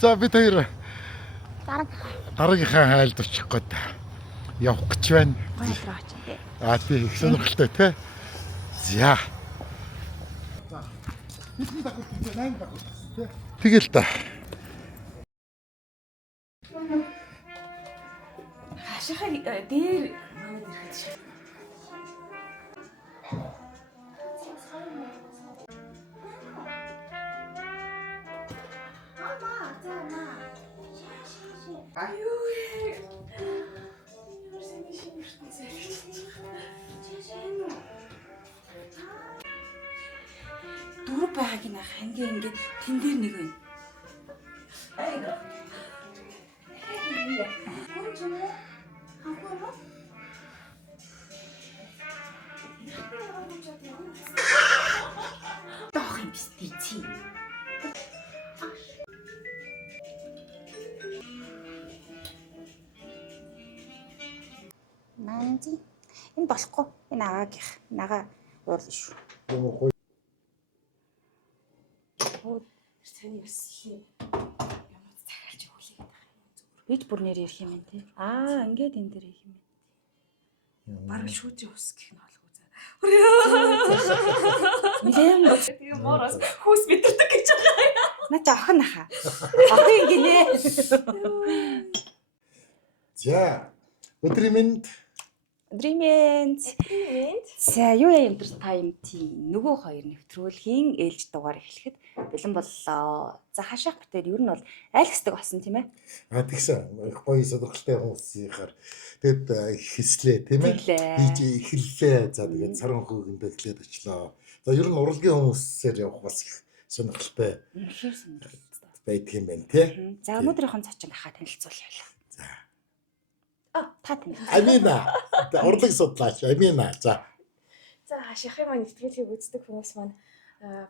За бид хоёр дараагийнхаа хайлд очих гээд явах гэж байна. Гоёлроо очив тий. Тий их сонирхолтой тий. За. Бидний дагуу тийм 8 дагуу тий. Тэгэл та. Хашихаа дээр манад ирэхэд шиг. Дөрөв байгааг нэ хангийн ингээд тэн дээр нэг байна. Дох юм биш тий. Манзи энэ болохгүй. Энэ агаагийнх. Нага уурлаа шүү. Сэний бас юм цагаалж өгүүлээ гэдэг юм зүгээр. Бид бүр нэр ирэх юм тий. Ингээд энэ дээр ирэх юм. Бараг шүүжийн ус гэх нь олгүй заа. Нэлээн боц. Тийм моороос хүүс мэдэрдэг гэж байгаа. Наа чи охин аха. Охин гинэ. За. Өдрийн мэнд. За юу юм дээр та юм тийм нөгөө хоёр нэвтрүүлгийн ээлж дугаар эхлэхэд бэлэн боллоо. За хашаах битээр ер нь бол аль хэсэг болсон тийм ээ? Тэгсэн гоё сонирхолтой хүмүүсийнхаар тэгэд хэслээ тийм ээ? Ийж эхэллээ. За тэгээд саран хөөгэндөө эхлээд очлоо. За ер нь урлагийн хүмүүсээр явах бас их сонирхолтой. Үнэхээр сонирхолтой байдаг юм байна тий. За өнөөдрийнхэн цочин хаа танилцуулъя явлаа. За. Та тань. Амина. Урлаг судлаач Амина. За. За хашихын маань нэвтрүүлгийг үздэг хүмүүс маань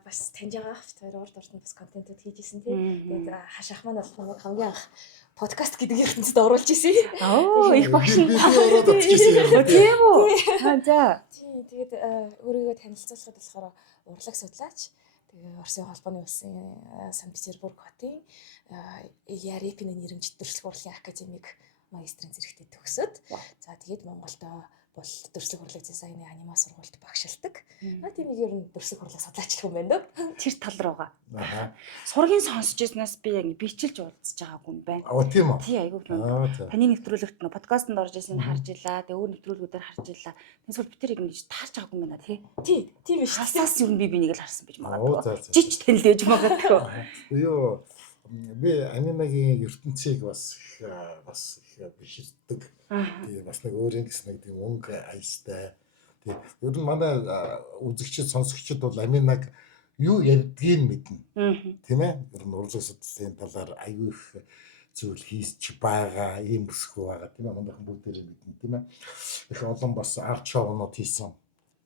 бас таньж байгаа хоёр урд ордонд бас контентууд хийж исэн тийм. Тэгээд хаших маань бол намайг хамгийн анх подкаст гэдэг ертөнцид оруулж исэн. Их багш нь ороод очижсэн юм. Тийм үү? За. Тийм тэгээд өөрийгөө танилцуулахад болохоор урлаг судлаач. Тэгээ Оросын холбооны улсын Санкт Петербург хотын Ярепины нэрмжит төрөлх урлагийн академик магистрийн зэрэгтээ төгсөөд за тэгээд Монголд бол төрөлх урлаг дизайны анима сургуульд багшилдаг. Тийм нэг ер нь төрөлх урлаг судлаач юм байна дөө. Тэр тал руугаа. Сургийн сонсч ирснээс би яг бичилж уулзж байгаагүй юм байна. Тийм үү? Тий айгүй таны нэвтрүүлэгт нөө подкастт орж ирсэн харж илаа. Тэгээ өөр нэвтрүүлгүүдээр харж илаа. Тэгвэл би тэрийг ингэж таарч байгаагүй юм байна тий. Тийм биш. Хасаас ер нь би нэг л харсан биж магадгүй. Жиж танилж магадгүй. Юу би Аминагийн ертөнцийг бас их биширдэг. Тэгээ бас нэг өөрийн гэсэн нэг тийм өнгө аястай. Тэгээ ер нь манай үзэгчид сонсогчид бол Аминаг юу ярьдгийг мэднэ. Тийм ээ? Ер нь урлаг судлалын талаар аюу их зүйл хийж байгаа, ийм бүсгүй байгаа. Тийм ээ? Манайхан бүгдээрээ мэднэ, тийм ээ? Их олон бас арт шоунууд хийсэн.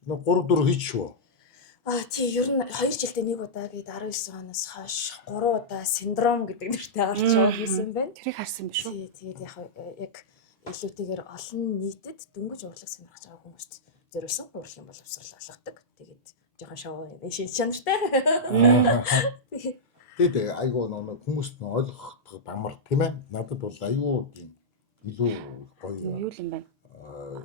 3-4 хийж шүү. Тий ер нь 2 жилдээ нэг удаа гээд 19 оноос хойш 3 удаа синдром гэдэг нэртэй арт шоу хийсэн байна. Тэрийг харсан биш үү? Тэгээд яг илүүтэйгээр олон нийтэд дөнгөж урлаг сонирхож байгаа хүмүүст зориулсан урлагийн боловсрол олгодог. Тэгээд жоохон шоу шин чанартай. Тэгээд айгуу нэг хүмүүст нь ойлгох бамар тийм ээ. Надад бол айгуу тийм илүү гоё юу юм бэ?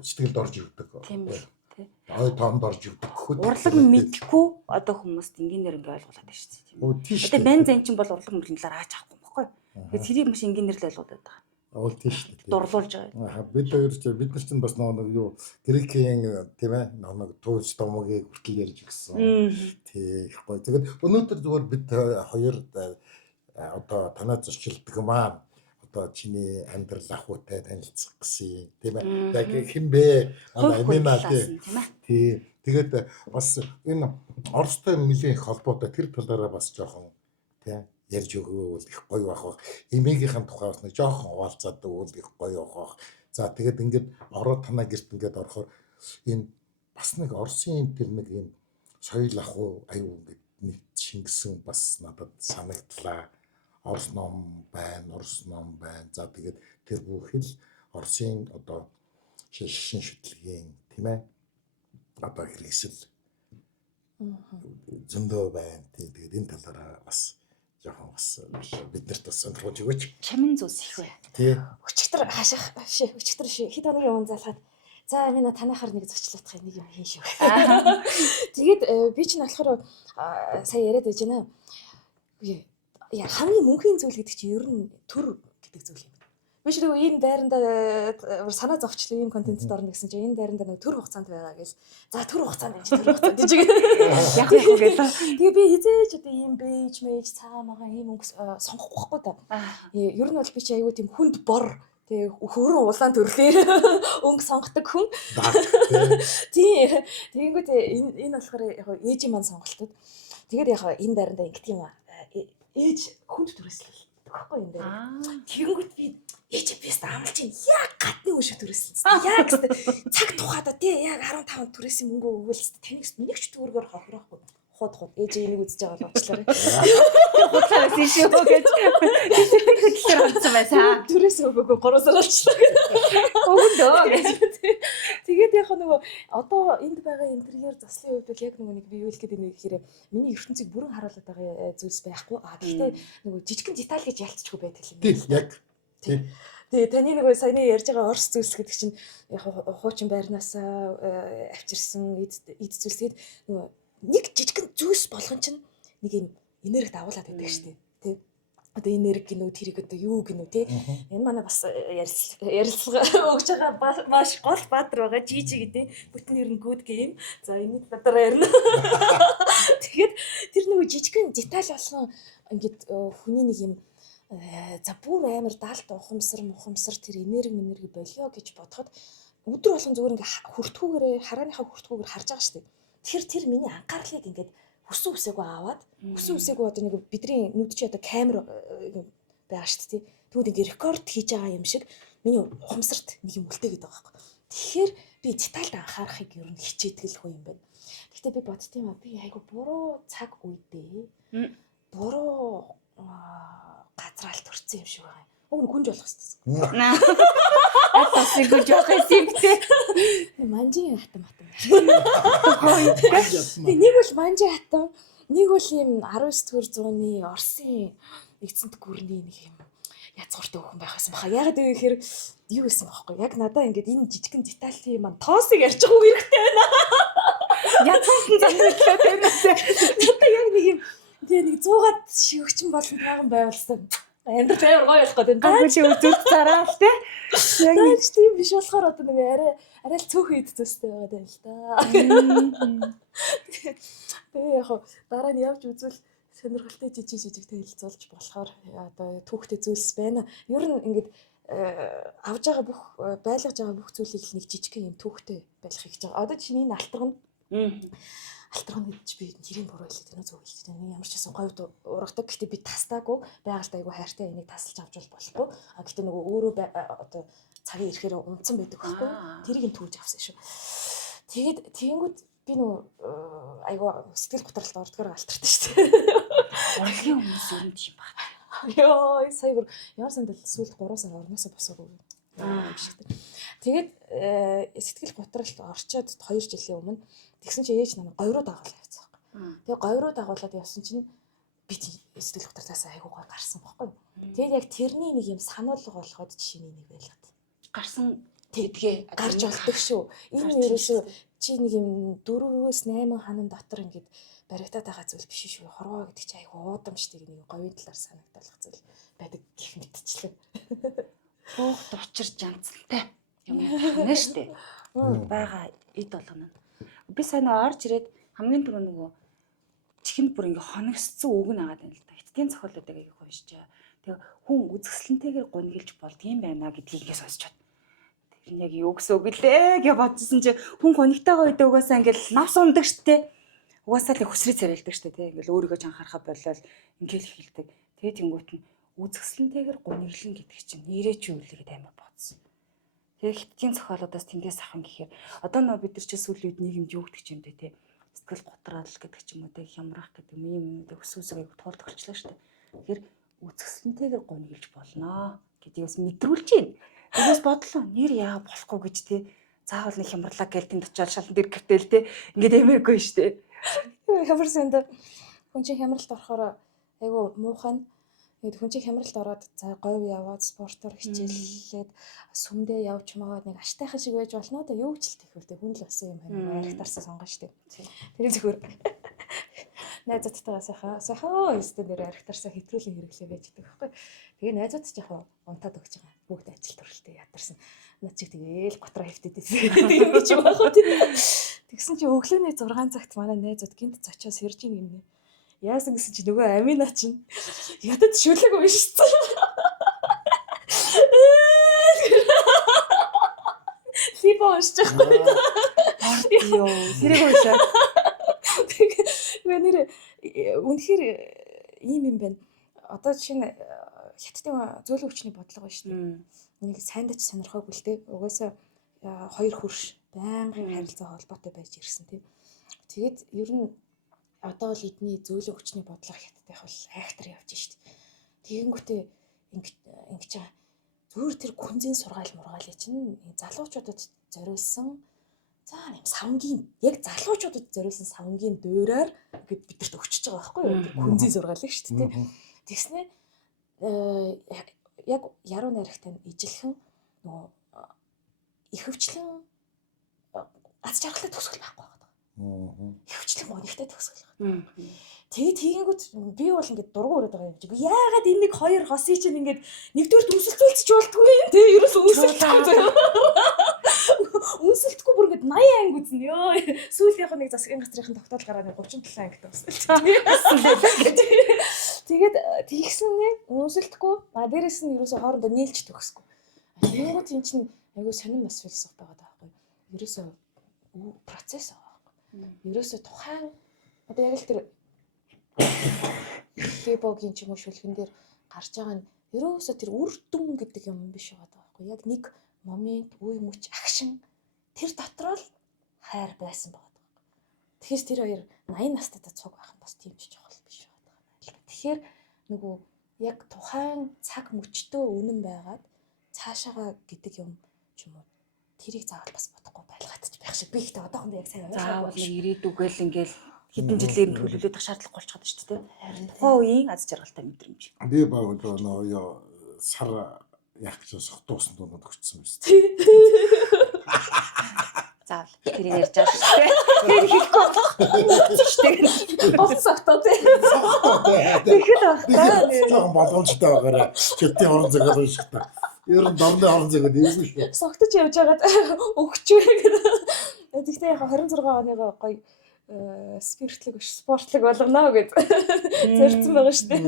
сэтгэлд орж ирдэг. Тийм үү. Ой тоонд орж ирдэг гэхэд урлаг мэдхгүй одоо хүмүүст энгийнээр ингээ ойлгуулад байна шүү дээ тийм үү. Тэгээ байн зэн чинь бол урлаг мөрлийн талаар ааж авахгүй байхгүй. Тэгээ тэрийг маш энгийнээр л ойлгуулад байгаа. Ол тийш дээ. Дурлуулж байгаа. Бид хоёр бид нар чинь бас нэг юу грекийн тийм ээ нэг туус томогийг хүртэл ярьж гисэн. Тий их гоё. Тэгээд өнөөдөр зүгээр бид хоёр одоо танаа зочилдог маань одоо чиний амьдрал ахуйтай танилцах гэсэн тийм ээ. Яг хэн бэ? Амина тий. Тэгээд бас энэ Оростой нэлийн их холбоотой тэр талаараа бас жоохон тийм ярьж өгвөл их гоё байх. Эмээгийнхэн тухай бас нэг жоохон хуваалцаад өгвөл их гоё байх. За тэгээд ингээд ороод танаа гэрт ингээд орохоор энэ бас нэг Оросын тэр нэг юм соёл ахуй аюу ингээд нэг шингэсэн бас надад санагдлаа. Орос ном байна. За тэгээд тэр бүхэл Оросын одоо шин шүтлэгийн тийм ээ одоо хэрэгсэл зөндөө байна. Тэгээд энэ талаараа бас жоохон бас бид нарт бас сонирхож өгөөч. Чамин зүс их бай. Тий. Өчигдөр хашаах бишээ. Өчигдөр хэд хоногийн өмнө залгаад за минь танахаар нэг зочлоодох нэг юм хийн шүү. Тэгээд би ч болохоор сая яриад байж байна. Яа хамгийн мөнхийн зүйл гэдэг чинь ер нь төр гэдэг зүйл юм. Биш үү энэ байранда санаа зовчлоо ийм контентд орно гэсэн чинь энэ байранда нэг төр хугацаанд байгаа гэж. За төр хугацаанд энэ төр хугацаанд гэж. Яг яг гэлээ. Тэгээ би хизээч одоо ийм бэж цаамаага ийм өнгө сонгохгүй байхгүй да. Ер нь бол би чи аягүй тийм хүнд бор тэгээ хөрөн улаан төрлөөр өнгө сонгодог хүн. Тийм. Тэгэнгүүт энэ болохоор яг ээжийн маань сонголтод. Тэгээд яг энэ байранда ингэдэг юм аа. Ээж хүнд төрөслөл гэхгүй юм байна. Тэгэнгүүт би ээж бис амлж чинь яг гадны хүн шиг төрөсөн. Яг цаг тухайда тий яг 15 төрөөс мөнгө өгөөлс таньс нэг ч төгрөгөөр хохирохгүй. Хууд ээж энийг үзэж байгаа л уучлаарай. Худлаас ишээ гэж. Хөдлөр онцсон байсан. Төрөөс өгөөгүй 3 сар болчихлоо. Өгөндөө. Тэгээд яг нөгөө одоо энд байгаа интерьер заслын хувьд бол яг нөгөө нэг би юу хэлэх гээд байна гэхээр миний ертөнцийг бүрэн харуулдаг байгаа зүйлс байхгүй. Гэхдээ нөгөө жижигхэн деталь гэж ялцчихгүй байдаг юм. Тий, яг. Тий. Тэгээ таны нөгөө саяны ярьж байгаа орс зүйлс гэдэг чинь яг хуучин байрнаас авчирсан эд зүйлс тэгээд нөгөө нэг жижигхэн зүйлс болгон чинь нэг юм энерги давуулаад байдаг шүү дээ. Тэ. Одоо энерги гинүү тэрийг одоо юу гинүү те. Энэ манай бас ярилцлага өгж байгаа маш гол баатар байгаа жижиг гэдэг. Бүтэн ер нь good game. За энэ дараа ярина. Тэгэхээр тэр нөгөө жижигхэн деталь болгон ингээд хүний нэг юм за бүр амар даалт ухамсар тэр энерги болио гэж бодоход өдөр болгон зүгээр ингээ хүртгүүгээрээ харааныхаа хүртгүүгээр харж байгаа шүү дээ. Тэр миний анхаарлыг ингээд хүсэн үсээгүй аваад хүсэн үсээгүй одоо нэг бидний нүд чи одоо камер байгаа шүү дээ. Тэгвэл ингээ рекорд хийж байгаа юм шиг миний ухамсарт нэг юм үлдээгээд байгаа байхгүй. Тэгэхээр би детальд анхаарахыг ер нь хичээдэг л хөө юм байна. Гэхдээ би боддtiin ба би айгу буруу цаг үедээ буруу газраал төрсөн юм шиг байгаа юм. Уг нь гүнж болох хэвчээ. Атасыг гүнж явах юмтэй. Манжийн хатам. Нэг бол манжийн хатам, нэг бол ийм 19-р зууны Оросын нэгдсэнд гүрний нэг юм язгууртай хөхөн байхсан баха. Яг гэхээр юу гэсэн баахгүй. Яг надаа ингээд энэ жижигхэн детальын маань тоосыг ярьж байгаа үг хэрэгтэй байна. Язгууртан замдлаад байна. Надаа яг нэг юм тэгээ нэг 100-аад шивгчин болон таахан байвалсан. Амьдрал амар гоё болох гэдэг. Гаггүй чи үзүүл цараа л те. Яг нэг тийм биш болохоор одоо нэг арай л цөөхөн ид төстэй байгаа юм л да. Тэгээ яг дараа нь явж үзвэл сонирхолтой жижиг танилцуулж болохоор одоо түүхтэй зүйлс байна. Ер нь ингээд авж байгаа бүх байлгаж байгаа бүх зүйлийг нэг жижигхэн юм түүхтэй байлгахыг гэж байгаа. Одоо чиний энэ алтарганд алтарганд гэж би нэрийн буруу хэлээд байна зөв хэлээд байна. Ямар ч гэсэн говьд ургадаг. Гэхдээ би тастаагүй байгальд айгүй хайртай энийг тасалж авч болохгүй. Гэхдээ нөгөө өөрөө одоо цагийн ирэхээр унтсан байдаг байхгүй. Тэрийг нь түүж авсан шүү. Тэгээд тэгэнгүүт би нөгөө айгүй сэтгэл готролд ордгоор алтартай шүү дээ. Урлагийн хүмүүс юм тийм байна. Йоо, сая бүр ямар сандал сүүлд 3 сар орноосоо босоогүй. Тэгээд сэтгэл готролд орчоод 2 жилийн өмнө тэгсэн чи ээж намайг говь руу дагуулсан явцсан байхгүй. Тэгээ говь руу дагуулад явсан чинь би сэтгэл готроос айгуу гой гарсан байхгүй. Тэгээд яг тэрний нэг юм сануулга болгоод жишээний нэг байлгаад. Гарсан гэдгээ гарч олдог шүү. Энэ ерөөсөө чи нэг юм 4-8 хоног дотор ингээд баригдаад байгаа зүйл биш шүү. Хорвоо гэдэг чи айгуу уудамжтай нэг говийн талаар санагдах зүйл байдаг гэх мэтчлээ. Хөөхт учир жанцтай юм байна штэ. Бага эд болгоно. Би сайн орж ирээд хамгийн түрүү нөгөө чихэнд бүр ингээ хоногсцсон үг наагаад байна л да. Эцгийн зохиолуудыг аяг уншиж. Тэгээ хүн үзэсгэлэнтэйгээр гонглж болдгийм байна гэдгийг сонсчод. Тэр нь яг юу гэсэн үг лээ гэж бодсон чи хүн хоногтойгоо үедээ угаасаа ингээл навс ундаг штэ. Угаасаа л хүсрээ царайлдаг штэ тий. Ингээл өөрийгөө ч анхаарахаа болол ингээл хэлдэг. Тэгээ тэнгуут нь үзэсгэлэнтэйгээр гонглон гэдэг чинь нэрээ чи юу лээ гэдэг амар бодсон. Тэгээ хитгэн зохиолуудаас тэндээс ахын гэхээр одоо нөө бид нар ч сүүлийн үед нийгэмд юу гэдэг юм бэ те сэтгэл готрал гэдэг ч юм уу те хямрах гэдэг юм өсвөсөгийг туулдаг болчихлоо шүү дээ. Тэгэхээр үзэсгэлэнтэйгээр гонглж болно гэдгийг бас мэдрүүлж байна. Тэгээс бодлоо нэр яа болохгүй гэж те заавал нэг хямрлаа гээл тэнд очиад шалан дээр гэвтэл те ингээд эмээргүй шүү дээ. Ямар санд хүн чинь хямралд орохоор айгу муухай. Тэгээд хүн чинь хямралд ороод за говь яваад спортоор хичээллээд сүмдээ явж магаад нэг аштайхан шиг байж болно да юу ч л тэхвэр хүн л басан юм байна. Аригтарсан сонгоо штеп. Тэр зөвхөр найзуудтайгаа сайхан өстө нэр аригтарсан хэтрүүлэн хэрэглээ байж байгаа байхгүй. Тэгээ найзууд ч яг унтаад өгч байгаа. Бүгд ажил төрөлтэй ядарсан. Над чиг тэгээл готроо хөвтөдөөс. Тэгээ ч юм аах тий. Тэгсэн чи өглөөний 6 цагт манай найзууд гинт зочиос ирж ийн гинэ. Яасан гэсэн чи нөгөө Амина чинь ядад шүлэг уншсан. Либо уншиж байгаа. Йоо, тэрийг уншаа. Тэгээ нэр үнэхээр ийм юм байна. Одоо жишээ нь хятадын зөөлөн хүчний бодлого байна шүү дээ. Нэг сайндаж сонирхоогүй л дээ. Угаасаа хоёр хөрш байнгын харилцаа холбоотой байж ирсэн тийм. Тэгээд ер нь одоо л эдний зөөлөн хүчний бодлого хятадынх бол айхтар явж штт. Тэгэнгүүтээ ингэж зүгээр тэр күнзийн сургаал мургаалыг чинь залуучуудад зориулсан за юм савнгийн яг залуучуудад зориулсан савнгийн дуурайар гэд бидэрт өгчөж байгаа байхгүй юу? Тэр күнзийн сургаалыг штт тийм. Тэгснэ яг яруу найрагтай ижилхэн нөгөө ихэвчлэн аз жаргалтай төгсгөл байхгүй байгаа. Ихэвчлэн гонигтай төгсгөл. Тэгэнгүүт би бол ингээд дургу өрөөд байгаа юм чи. Яагаад энэ нэг хоёр хосыг чинь ингээд нэгдүгээр өсөлтүүлчих болтгүй юм. Тэгээ ерөөс өсөлтөхгүй. Өсөлтөхгүй бүр ингээд 80 анги үзнэ ёо. Сүүл яг нэг засгийн газрын тогтоол гараад 37 ангид өсөлт. Тэгээд тэгсэн нэг өсөлтөхгүй. Дээрээс нь ерөөсө хоорондоо нийлж төгсөхгүй. Тэгэнгүүт эн чинь айгуу сонирн бас философи байгаа даахгүй. Ерөөсө процесс байгаа. Ерөөсө тухайн одоо яг л тэр либогийн ч юм уу шүлгэн дээр гарч байгаа нь ерөөсө тэр үр дүн гэдэг юм биш байгаа даахгүй. Яг нэг момент үе мөч агшин тэр дотроо л хайр байсан байгаа даахгүй. Тэгэхээр тэр хоёр 80 настай цуг байх нь бас тийм ч чухал биш байгаа даа. Тэгэхээр нөгөө яг тухайн цаг мөчтөө үнэн байгаад цаашаага гэдэг юм ч юм уу тэрийг заавал бас бодохгүй байлгаадч байх шиг би ихтэй одоохондоо яг сайн заавал нэг ирээдүгэл ингээл хэдэн жилээр нь төлөвлөдөх шаардлага болчиход шүү дээ. Тухайн үеийн аз жаргалтай мэдрэмж. Би баг нөө сар яг гэж сохтуусан дунууд өгчсөн байсан. Заавал тэрийг ярьж байгаа шүү дээ. Тэр хэлэхгүй шүү дээ. Бос сохтоо тий. Тэгэхэд баг. Жоохон боломжтой байгаарай. Чөлтийн орон зайг уншихтаа. Ер нь домны орон зайг дэвгүй шүү. Согтож явж байгаад өгчөө гэдэг. Тэгтээ яг 26 оныгоо гоё спиртлэг биш спортлог болгоно гэж зорьсон байгаа шүү дээ.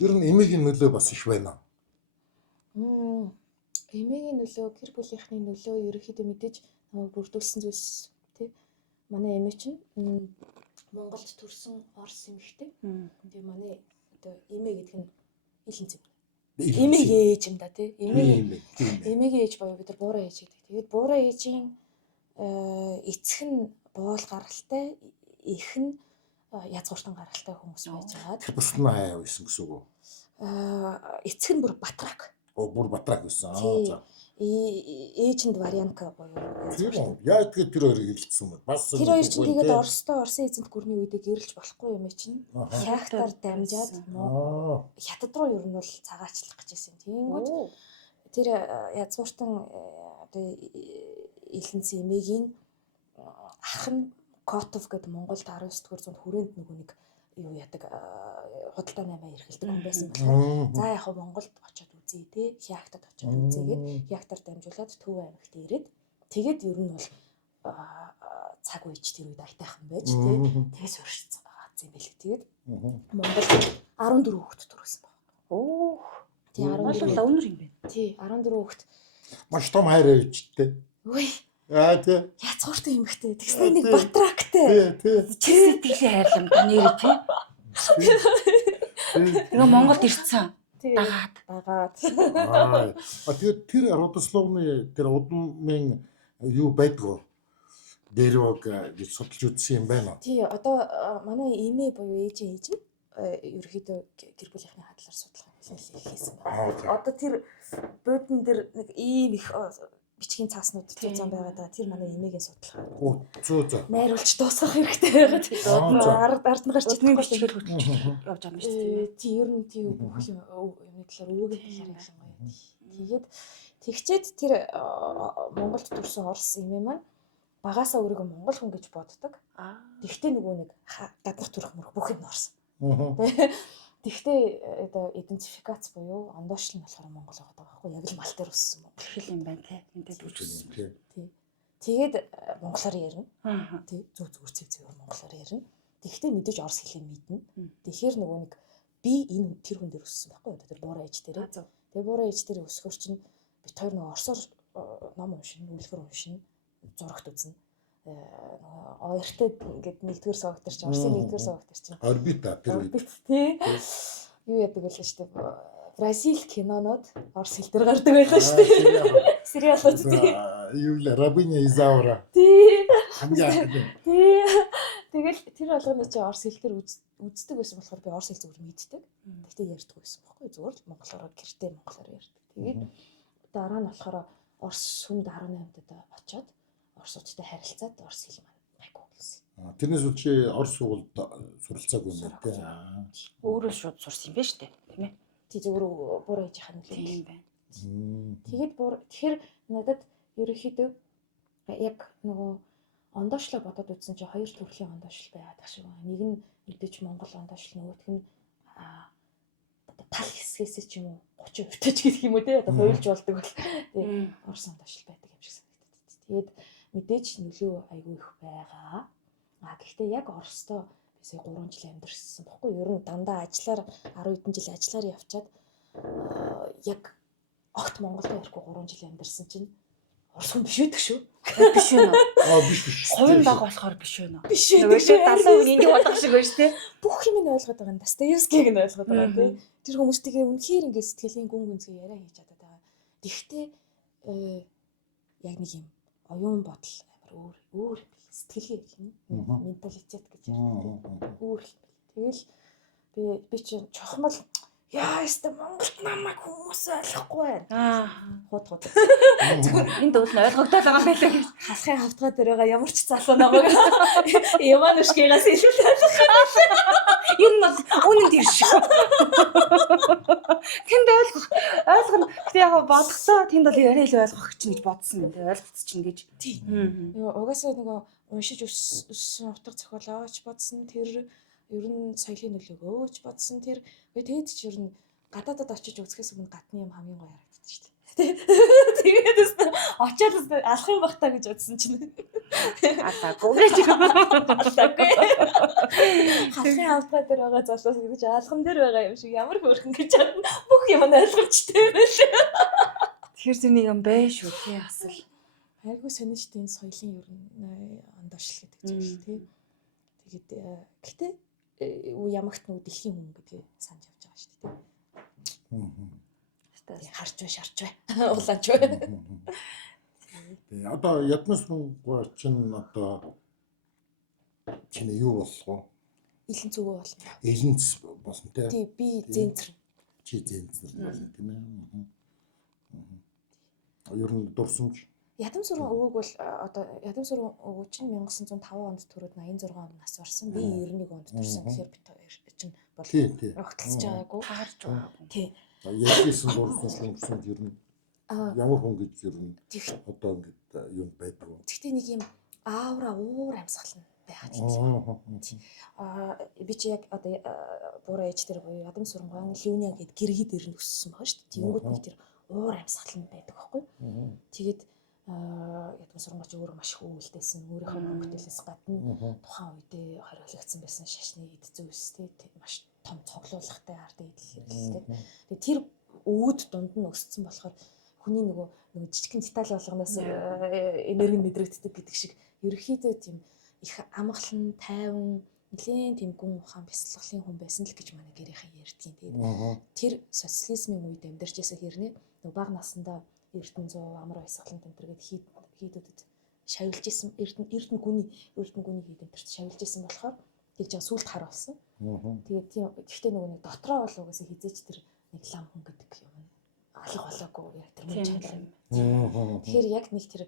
Ер нь эмээгийн нөлөө бас их байна. Эмээгийн нөлөө, гэр бүлийнхний нөлөө ерөөхдөө мэдээж намайг бүрдүүлсэн зүйлс тий. Манай эмээ чинь Монголд төрсэн Орос эмэгтэй. Тэгээ манай одоо эмээ гэдэг нь илэн зэв. Эмээгийн ээж юм да тий. Эмээгийн ээж боёо бид нар буураа ээж гэдэг. Тэгээд буураа ээжийн эцэг нь боол гаралтай, их нь язгууртан гаралтай хүмүүс байж байгаа. Тэр бас наа байсан гэсэн үг үү? Эцэг нь бүр батрак. Бүр батрак байсан. За. Ээжинд варианка боёо. Яа тэгээд тэр хоёрыг хэлчихсэн юм бас. Тэр хоёр чинь тэгээд Орсын эзэнт гүрний үедээ гэрэлж болохгүй юм чинь. Шахтаар дамжаад хятад руу ер нь бол цагаачлах гэж байсан. Тэгэнгүүт тэр язгууртан одоо илэнц эмээгийн ах нь Котов гэдэг Монголд 19-р зуунд хүрээнд нөгөө нэг юу яадаг худалдаа наймаа эрхэлдэг хүн байсан болохоор за яг Монголд очиод үзье те Хяактад очиод үзьегээд Хяактаар дамжуулаад Төв аймагт ирээд тэгээд ер нь бол цаг үеч тэр үед айтайхан байж те тэгээс уршицсан байгаа юм байл. Тэгээд Монголд 14 хүүхэд төрүүлсэн байна. Оо. Тий 14 өнөр юм байна. Тий 14 хүүхэд. Маш том хайр ээжтэй. Үгүй. Тий. Язгууртай эмэгтэй. Тэгснэ нэг батрактай. Тий. Чи сэтгэлийн хайрлам та нэр тий. Нөгөө Монголд ирсэн. Дагаад. Тэгээд тэр родословны тэр удмын юу байдгүй. Дэрвэг гэж судалж үзсэн юм байна. Тий одоо манай эмээ буюу ээж нь ерөөхдөө гэр бүлийнхний хадлаар судалгаа хийсэн байна. Одоо тэр буудан дээр нэг ийм их бичгийн цааснууд зузаан байгаад байгаа. Тэр манай эмээгийн судалгаа. Зөө зөө. Найруулж дуусгах хэрэгтэй байгаад ард нь гарч Бидний чадахгүй бичгээр хөтлөж явж байгаа юм шүү дээ. тийм ер нь тийм бүх юм юмны талаар өвөгийн талаар ялангуяа. Тэгээд тэгчээд тэр Монголд төрсэн Орос эмээ маань багаасаа өөрийгөө монгол хүн гэж боддог. Тэгвэл нөгөө нэг гаднах төрх мөрөх бүх юм орсон. Тэгвэл одоо идентификац буюу ондоошлол нь болохоор монгол байгаа байхгүй яг л мал дээр өссөн монгол Хэл юм байна те. Энтэд үжсэн. тий. Тэгээд монголоор ярина. Тий. Зүгээр цэвэр монголоор ярина. Тэгвэл мэдээж орос хэлийг мэднэ. Тэгэхээр нөгөө нэг би энэ тэр хүн дээр өссөн байхгүй одоо тэр буурай ээж дээр. Тэгээ буурай ээж дээр өсгөр чинь бит хоёр нөгөө орсоор ном уншина, үлгэр уншина, зурагт үзнэ. Оёртой ингээд нэгдүгээр сувагт чинь Орсын нэгдүгээр сувагт чинь орбита тэр орбит тий юу яадаг байлаа шүү дээ Бразил кинонод орс хэл дээр гардаг байлаа шүү дээ сериалууд тий юу л Рабиня Изаура тий хамгийн тий тэгэл тэр болгоны чи орс хэл дээр үздэг байсан болохоор би орс хэл зүгээр мэддэг гэхдээ ярьдаг байсан байхгүй зүгээр л монголоор гэртээ монголоор ярьдаг тэгээд дараа нь болохоор орс хүнд 18-нд одоо очоод орсуудтай харилцаад орс хэл маань айгуу болсон. Тэрнээс үл чи орс сургуульд суралцаагүй юм тий. Өөрөө шууд сурсан юм байна шүү дээ. Тийм ээ. Тий зөв буурай ээжийнх нь Тийм байна. Тэгээд тэгэхээр надад ерөнхийдөө яг нөгөө ондоошлоо бодоод үзсэн чи хоёр төрлийн ондоошлол байгаад байгаа шүү. Нэг нь мэдээж монгол ондоошлол нөгөөх нь тал хэсгээс ч юм уу 30% ч гэх юм уу тий одоо хуйлж болдог бол тий орс ондоошлол байдаг юм шиг санагдаад. Тэгээд мэдээж нөлөө айгүй их байгаа. Гэхдээ яг Оростой бисээ 3 жил амьдэрсэн баггүй. Ер нь дандаа ажиллаар 10 хэдэн жил ажиллаар явчаад яг огт Монголд ярихгүй 3 жил амьдэрсэн чинь Орос хүн биш үү шүү. Биш үү? Биш. Хувийн баг болохоор биш үү? Биш үү? Нөгөө шиг 70% энийг бодох шиг байна шүү дээ. Бүх юм нь ойлгоод байгаа юм. Достоевскийг нь ойлгоод байгаа тийм. Тэр хүмүүстэйгээ үнэхээр ингээд сэтгэлийн гүн гүнзгий яриа хийж чадаад байгаа. Тэгвэл яг нэг юм оюун бодол амар өөр сэтгэлгээ юм. Менталитет гэж ярьдаг. Өөр л. Тэгэл би чинь чухмал яа ёстой Монголд намайг хүмүүс ойлгохгүй байна. Хууд. Энд бол ойлгогдоод байгаа байлаа гэж. Халахын хавтгай дээр байгаа ямар ч залуу намайг Иванушкигаас илүү ойлгох. Энэ бол үнэн тэр шүү. Тэнд ойлгоно. Гэтэ яг бодохдоо тэнд бол яриа илүү ойлгох чинь гэж бодсон юм. Ойлгоцчихно гэж. Тийм. Угаасаа нөгөө уншиж өссөн утга зохиол аваач бодсон тэр ер нь соёлын нөлөөгөө өөч бодсон тэр тэгээд ч ер нь гадаадад очиж үзэхээс өмнө гадны юм хамгийн гоё харагддаг шүү дээ. Тэгээд очиад алах юм бах та гэж бодсон чинь алаагүй гэж. алаагүй. Халахын хавтгай дээр байгаа залуус гэж алган дээр байгаа юм шиг ямар хөөрхөн гэж бодно. Бүх юм нь ойлгомжтой байлаа. Тэр зэнийг юм бай шүү тий асал. Айгуу сонирхтой энэ соёлын ер нь ондоошлол гэдэг зүйл тий. Тэгээд гэхдээ ямагт нөгөө дэлхийн хүн гэдгийг санаж явж байгаа шүү дээ. Харж бай, шарж бай. Улаанч бай. Одоо яднаас руу чинь одоо чиний юу болох вэ? Илэн зүгөө болно. Элэнц болно тий. Тий, би зэнцэр. Чи зэнцэр болно тийм ээ. Ер нь дурсамж. Ядам сүрэн өвөг бол одоо ядам сүрэн өвөг чинь 1905 онд төрөөд 86 онд нас барсан. Би 91 онд төрсэн. Тэгэхээр бит хоёр чинь бол огтлж байгаагүй. Харж байгаагүй. Тий. Яжсэн дурсамж юмсан ер нь ямар хүн гэж ер нь одоо ингэж юм байдаг. Гэхдээ нэг юм аавра уур амьсгал нь байгаа юм. Би чи яг одоо буурай ээж дээр буюу ядам сүрэн гоон Лүня гэд гэргий дээр нь өссөн байгаа шүү дээ. Тэнгүүд нэг тэр уур амьсгал нь байдаг байхгүй. Тэгээд ядам сүрэн гоч өөрөө маш их өвөлдсөн. Өөрийнхөө хөнгөлөөс гадна тухайн үедээ хориглогдсон байсан шашны эд зүйс тий маш том цоглуулгатай ард идэл хэрэглэдэг. Тэгээд тэр өвөд дунд нь өссөн болохоор хүний нөгөө жижигхэн деталь болгоноос энерги мэдрэгддэг гэдэг шиг ерөөхдөө тийм их амгалан тайван нэлээд тийм гүн ухаан бясалгалын хүн байсан л гэж манай гэрийнхэн ярьдгийн. Тэгээд тэр социализмын үед амьдарч байсан хэрнээ нөгөө бага насандаа Эрдэнэ 100 амар баясгалан тэмдэргээд хийдүүдэд шавилж исэн Эрдэнэ гүний хийд тэмдэрт шавилж исэн болохоор тэгж байгаа сүлд хар болсон. Тэгээд тийм гэхдээ нөгөө нэг дотроо бол угаасаа хизээч тэр нэг лам хүн гэдэг юм алга болоогүй яг тэр Тийм мөн чанар. юм. Тэгэхээр яг нэг тэр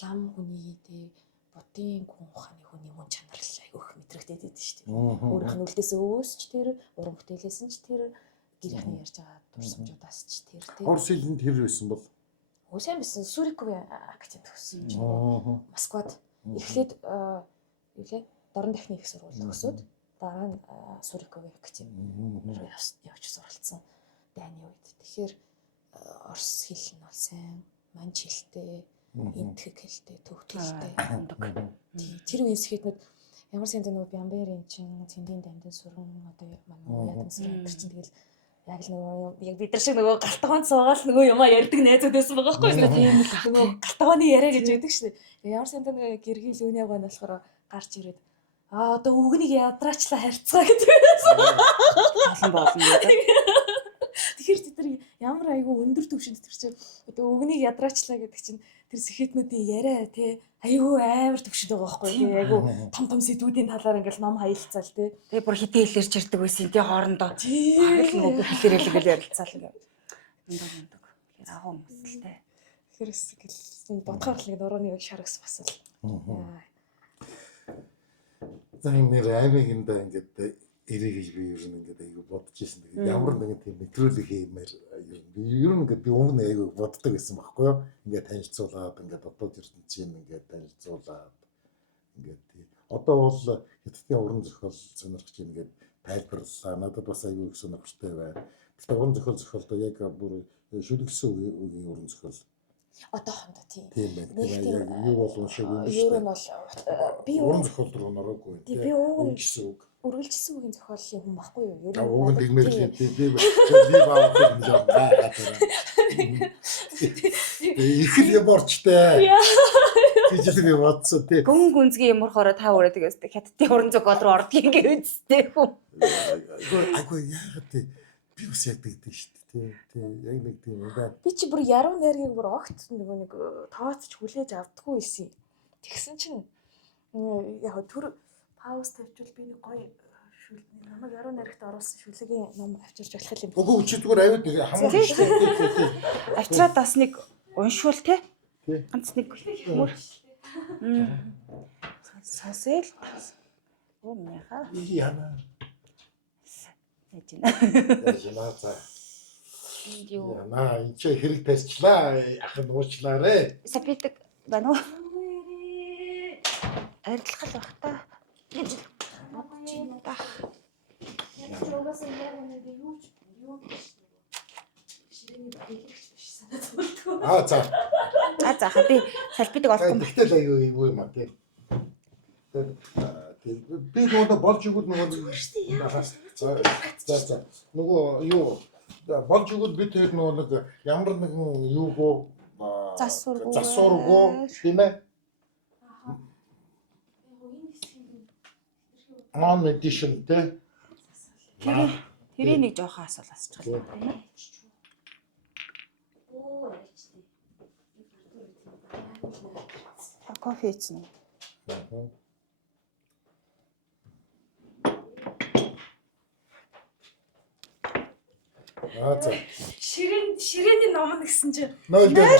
лам хүний тий будын гүн ухааны хүний мөн чанар л айгүйх мэдрэгдээд байдаг шүү дээ. Өөрийнх нь үлдээс өөсч тэр уран бүтээлээс нь ч тэр гэрийнхний ярьж байгаа дурсамжуудаас ч тэр тий. Орос хэлэнд тэр байсан бол Оо сайн байсан. Суриковын академид төгссөн юм чинь. Москвад эхлээд юу лээ? Дорн техник их сургууль төгсөөд дараа нь Суриковын академид явж суралцсан дайны үед. Тэгэхээр орос хэл нь бол сайн, манж хэлтэй, энтхэг хэлтэй, төвт хэлтэй. Тэр үеийн сэхэтнүүд ямар сайн нөгөө Бямберийн чин цэндийн дамдын сүрэн одоо манай ядан сүрэн энэ чинь тэгэл яг л нөгөө яг бид нар шиг нөгөө галтгоонд суугаал нөгөө юмаа ярьдаг найзууд байсан байгаа байхгүй юу? Тийм л нөгөө галтгооны яриа гэж байдаг шнэ. Ямар сайн нөгөө гэргийл үнээг нь болохоор гарч ирээд одоо үгнийг ядраачлаа харьцгаа гэдэг байсан. Олон гэдэг. Тэгэхээр бид нар ямар айгүй өндөр түвшинд тэр чинь одоо үгнийг ядраачлаа гэдэг чинь тэр сэхэтнүүдийн яриа тий айгүй амар түвшинд байгаа байхгүй тий айгүй том сэдвүүдийн талаар ингээл ном хаялцаал тий. Тэгээ бүр хитэ хэлээр чирдэг байсан тий хоорондоо. Баг л нөгөө хэлээр хэлгээл ярилцаал ингээд. Өндөг. Тэгэхээр агуу хүмүүсэлтэй. Тэгэхээр бодхоор л нэг нурууны яг шаргас бас л. За энэ аймагинда ингээд ирэх гэж би ер нь ингээд айгүй бодож ирсэн. Тэгээд ямар нэгэн тийм нэвтрүүлэг хиймээр ер нь ингээд би өмнө айгүй боддог байсан байхгүй юу? Ингээд танилцуулаад ингээд одоо ертөнцийн ингээд танилцуулаад ингээд тийм. Одоо бол хятадын уран зохиол сонирхож ингээд тайлбарлаа. Надад бас айгүй их сонирхолтой байна. Гэхдээ уран зохиол зохиолдоо яг бүр шүлгсэн үеийн уран зохиол. Одоохондоо тийм. Тийм байна. Яг юу бол уншиг юм шүү. Ер нь бол би уран зохиол руу нөрөөгүй. Би уг нь гэсэн үг. Үргэлжсэн үгийн зохиолын хүн баггүй юу? Ер нь уг нь тэгмэр би баахгүй юм жаа байгаа. Их л юм орчтой. Тийж би бодсон тий. Гүн гүнзгий юмрахаараа та үрээд гэстэй хятадын уран зохиол руу ордгийг ингээ үздэй хүн. Айгүй яагаад тий би бас яддаг дээ шүү дээ тий. Яг нэг тийм юм байна. Би чи бүр яруу найргийг бүр огт нөгөө нэг тооцч хүлээж авдаггүй байсан. Тэгсэн чинь яг түр пауз тавьчвал би нэг гоё намайг яруу найрагт оруулсан шүлгийн ном авчирч болох юм. Үгүй чи зүгээр аваад хамаагүй шүү дээ. Авчираад бас нэг уншвал тий. Ганц нэг мөр. Сасэл. Өмнөхөө. Яна. Яжина. Яна за. Яна энэ хэрэг тарьчлаа. Ахын уучлаарэ. Сапитэг байна уу? Арилгах л бах та. Яаж бодож байна та. Яг чугаас яг юу ширэний бэлэгч биш санаад болтгоо. За. За би салбитыг олохгүй. Тэгтэл аюу юм аа тий. Би нөгөө болж өгвөл нөгөө за нөгөө юу болж өгвөл би тэр нөгөө нэг ямар нэгэн юугоо засваргуу тийм ээ. On edition тий. Тэрийг нэг жоохон асуулаас ч байна тийм ээ. Кофе ийцэн. За. Ширээний ном гэсэн чинь 0 дээ.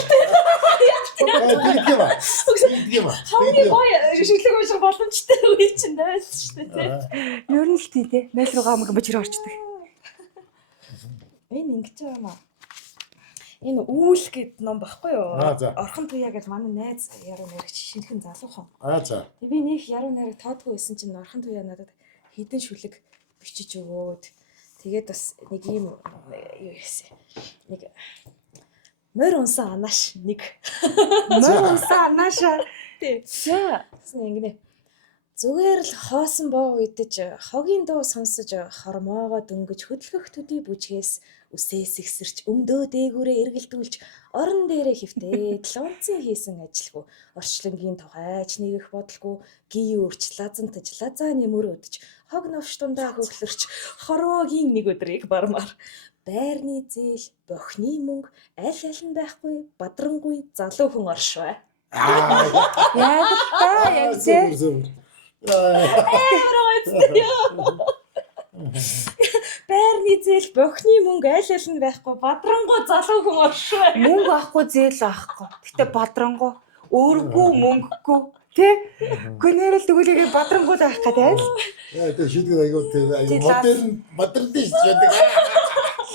Тийм аа. Хамгийн гоё шүлэг уушиг боломжтой үе чинь 0 шүү дээ. Ер нь л тий те. 0 руугаа мэг бочроо орчдөг. Энэ ингэж байгаа юм аа. Энэ үүл гэд ном баггүй юу? Орхон туяа гэж манай найз яруу найрагч шинхэн залуухан. За. Тэг би нөх яруу найраг тоодгүй байсан чинь орхон туяа надад хідэн шүлэг бичиж өгөөд тэгээд бас нэг юм юу яасан. Нэг морь унсан анааш нэг. Морь унсан анааш. Тэг. Тэгсэн ингэнэ. Зүгээр л хоосон боо идэж хогийн дуу сонсож хормоогоо дөнгөж хөдөлгөх төдий бүжгээс үсээс ихсэрч өмдөө дээгүүрээ эргэлдүүлж орон дээрээ хөвтээд лунцын хийсэн ажилгүй орчлонгийн тухайч нэгэх бодолгүй гий өөрч лазантаж лазааны мөрөөдөж хог новш дундаа хөглөрч хороогийн нэг өдрийг бармаар байрны зээл бохны мөнгө аль аль нь байхгүй бадрангүй залуу хүн оршвэ. Яг та яг зэ. Байрны зээл зээл бохны мөнгө аль аль нь байхгүй бадрангуй залуу хүн оршоо. Мөнгө авахгүй зээл авахгүй. Гэтэ бадрангуй өөргөө мөнгөгүй тий. Гүнэрэл тэгүүлээ бадрангуй авах гэдэг. Тэгээ шийдгээр аюу модернист гэдэг.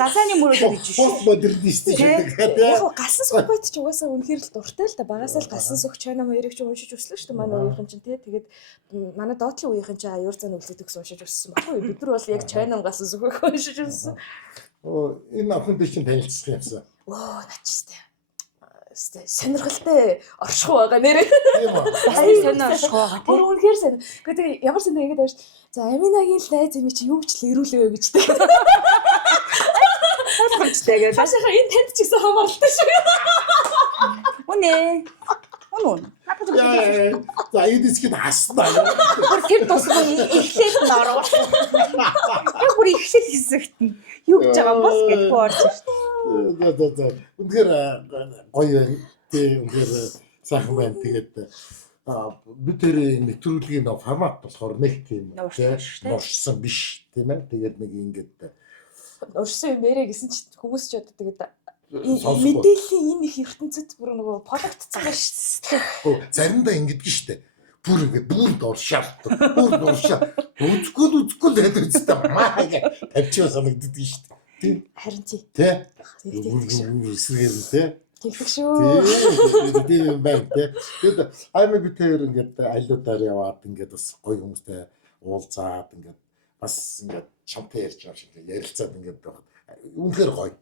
Лазаны мөрөд гэж шүү. Пост модернист гэдэг. Яг галсан сүх бод ч угаасаа үнэхээр л дуртай л да. Багасаа л галсан сүх Чайна хоёрыг ч уншиж өслөө шүү дээ. Манай уугийнхан чинь тий. Тэгээд манай доотлын уугийнхан чинь аюур цаана үлдээд гэсэн уншиж өссөн баггүй. Бид нар бол яг Чайна галсан сүхийг уншиж өссөн. Энэ ахын би чинь танилцсан юмсан. Начистэй. Сонирхолтой оршихуй байгаа нэрээ. Тийм үү. Бас сонир орших байгаа тий. Үнэхээр сонир. Гэхдээ ямар сонир ингэж байна. За Аминагийн л найз юм чи юу ч л ирүүлээ гэж тий. Хөлтэй гэж. Хашаа энэ танд ч гэсэн хамааралтай шүү. Үнэ. Үнэ. За эдисгэд хаснаа. Бүр тэр тусмаа эхлээд нь ороо. Яг бүр эхлэл хэсэгт нь юу гэж байгаа юм бол гэдгүү орж ирсэн. За. Үнэхээр гоё байна. Тий үнэхээр сайхан байна. Тэгээд бид тэр нэвтрүүлгийн формат болохоор нэг тийм нуршсан биш тийм ээ. Тэгээд нэг ингэдэг Урьсан юм нэрэ гэсэн чи хүмүүс ч одоо тэгээд мэдээллийн энэ их ертөнцид бүр нөгөө продуктцсан ба шүү. Заримдаа ингэдэг штэ. Бүр ингэ бүрд уршаалт. Бүрд уршаа. Үзгүй л байдаг үстэй маа гэ. Тавьчаа санагддаг штэ. Тийм. Харин тий. Тэ. Үсгээр нь тэ. Тэгэх шүү. Тийм байна тэ. Тэгээд аймаг бид тэр ингээд айлуудаар яваад ингээд бас гоё хүмүүстэй уулзаад ингээд бас ингээд чамтай ярьж байгаа шиг ярилцаад ингээд байгаа. Үнэхээр гоё.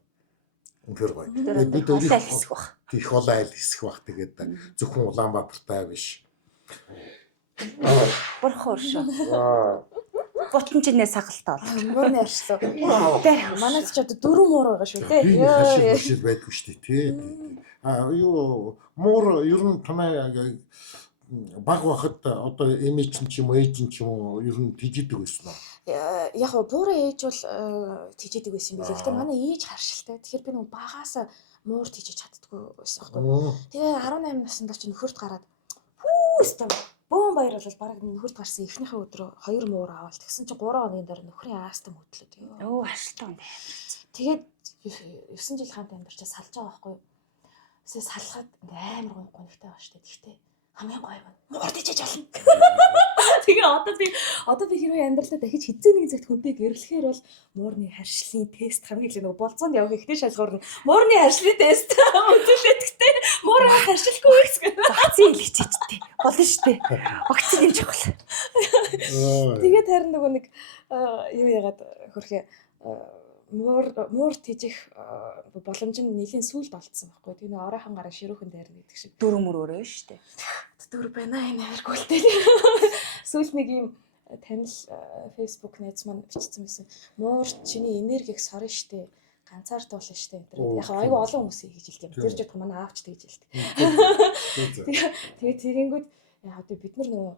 Үнэхээр гоё. Бид өөрийн хэсэх баг. Их олон айл хэсэх баг. Тэгээд зөвхөн Улаанбаатартай биш. Бурхан өршөө. Бутанчнээс сагалтай бол. Мөрний аршлуу. Манайд ч одоо 4 муур байгаа шүү дээ. Яа байдгүй шүү дээ тий. Юу муур ер нь танай баг бахад одоо эмээч ч юм уу ээж ч юм уу ер нь тижидэг байсан уу? Яг буураа ээж бол тижидэг байсан юм билээ. Гэтэ манай ээж харшилтай. Тэгэхээр би нэг багаасаа муур тижиж чаддгүй байсан байхгүй. Тэгээ 18 наснда чи нөхөрт гараад хүүстэ бөөн баяр бол баг нөхөрт гарсан эхнийхээ өдрөө 2 муур аваад тэгсэн чи 3 хоногийн дараа нөхрийн аастан хөдлөө. Өө ашлтаа юм. Тэгээд 9 жил хамт амьдарч салж байгаа байхгүй. Тэсээ салахад амар гонхтой байгаа шүү дээ. Тэгтээ хамгийн гоё юм. Муур тижиж олно. Тэгээ одоо би хэрвээ амьдралдаа дахиж хэзээ нэгэн цагт хүнтэй гэрлэхээр бол муурны харшлын тест хамгийн их нөгөө болцоонд явах ихтэй шалгуур нь муурны харшлын тест үзүүлээд гэхдээ муураа харшлахгүй гэсэн. Вакцины хэлчихтэй. Болно шүү дээ. Вакцины юм чухал. Тэгээд харин нөгөө нэг юу яагаад хөрхөө муур тижих боломж нь нэлийн сүүлд олдсон байхгүй. Тэгээ нэг оройхон гараа ширүүхэн дээр гэдэг шиг. Дөрөв мөрөөрөө шүү дээ. Дөр байна энэ авиргуултай. Сүүл нэг юм танил Facebook найз маань бичсэн байсан. Муур чиний энергиг сорно штэ. Ганцаар туулна штэ. Яг айгүй олон хүмүүс хийж хэлдэг юм. Тэр жод манай аавч тэгж хэлдэг. Тэгээ тэгэнгүүт яг одоо бид нар нөгөө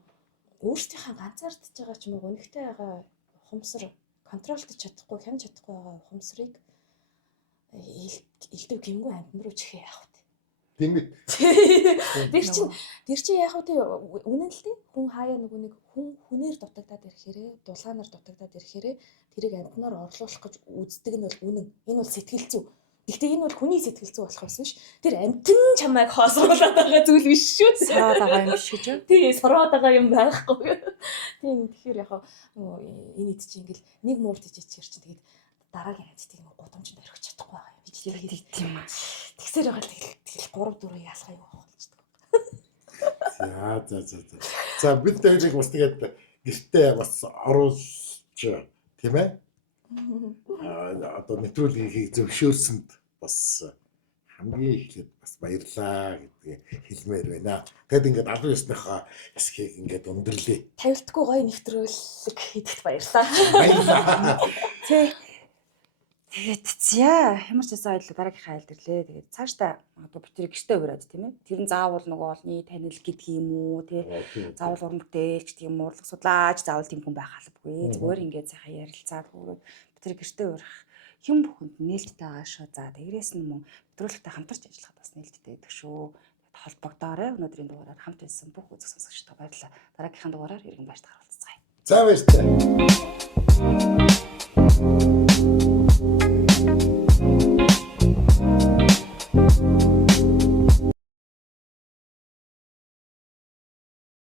өөрсдийнхээ ганцаардж байгаа ч юм уу гонхтой байгаа ухамсар контролдож чадахгүй, хянаж чадахгүй байгаа ухамсарыг илдэв гимгүй амтан руу чихээ явах. Тийм ээ. Тэр чинь яг үү үнэн л дээ. Хүн хаяа нөгөө нэг хүнээр дутагдаад ирэхээрээ, дулгаанаар дутагдаад ирэхээрээ тэрийг амтнаар орлуулах гэж үздэг нь бол үнэн. Энэ бол сэтгэл зүй. Гэхдээ энэ бол хүний сэтгэл зүй болох байсан ш. Тэр амтэн чамайг хоосруулаад байгаа зүйл биш шүү. Сороод байгаа юм шиг үү? Тий, сороод байгаа юм байхгүй. Тийм тэгэхээр яг энэ ид чинь ингээл нэг муур тижээчихэр чинь тэгээд дараагийн амьтдыг нэг гудамжинд орхиж чадахгүй байгаа юм. Тийм үү. Тэгсээр байгаа тэгэл 3-4 яалах юм болчихдог. За бид тэрийг бас тэгээд гэртээ бас оруулж тийм ээ. Одоо нэвтрүүлгийг зөвшөөрсөнд бас хамгийн эхлээд бас баярлаа гэдгийг хэлмээр байна. Тэгэд ингээд 19-ныхаа хэсгийг ингээд өндөрлөө. Тавилтгүй гоё нэвтрүүлэг хийдэгт баярлаа. Баярлаа. Тэгээд зя ямар ч байсан айлуу дараагийнхаа айл дэрлээ. Тэгээд цаашдаа одоо бид тэрийг гэртээ ураад тийм ээ. Тэр нь заавал нөгөө олны танил гэдэг юм уу тий. Заавал уран бүтээлч гэдэг юм уу, урлаг судлаач заавал тийм хүн байх албагүй. Зүгээр ингээд сайхан ярилцаад өөрөө бид тэрийг гэртээ урах юм бүхэнд нээлттэй байгаа шүү. За тэгрээс нь мөн нэвтрүүлэгтэй хамтарч ажиллахад бас нээлттэй байдаг шүү. Холбогдоорой. Өнөөдрийн дугаараар хамт байсан бүх үзэг сонсогчдод баярлалаа. Дараагийнхаа дугаараар иргэн байж тааралцгаая. За баярлалаа.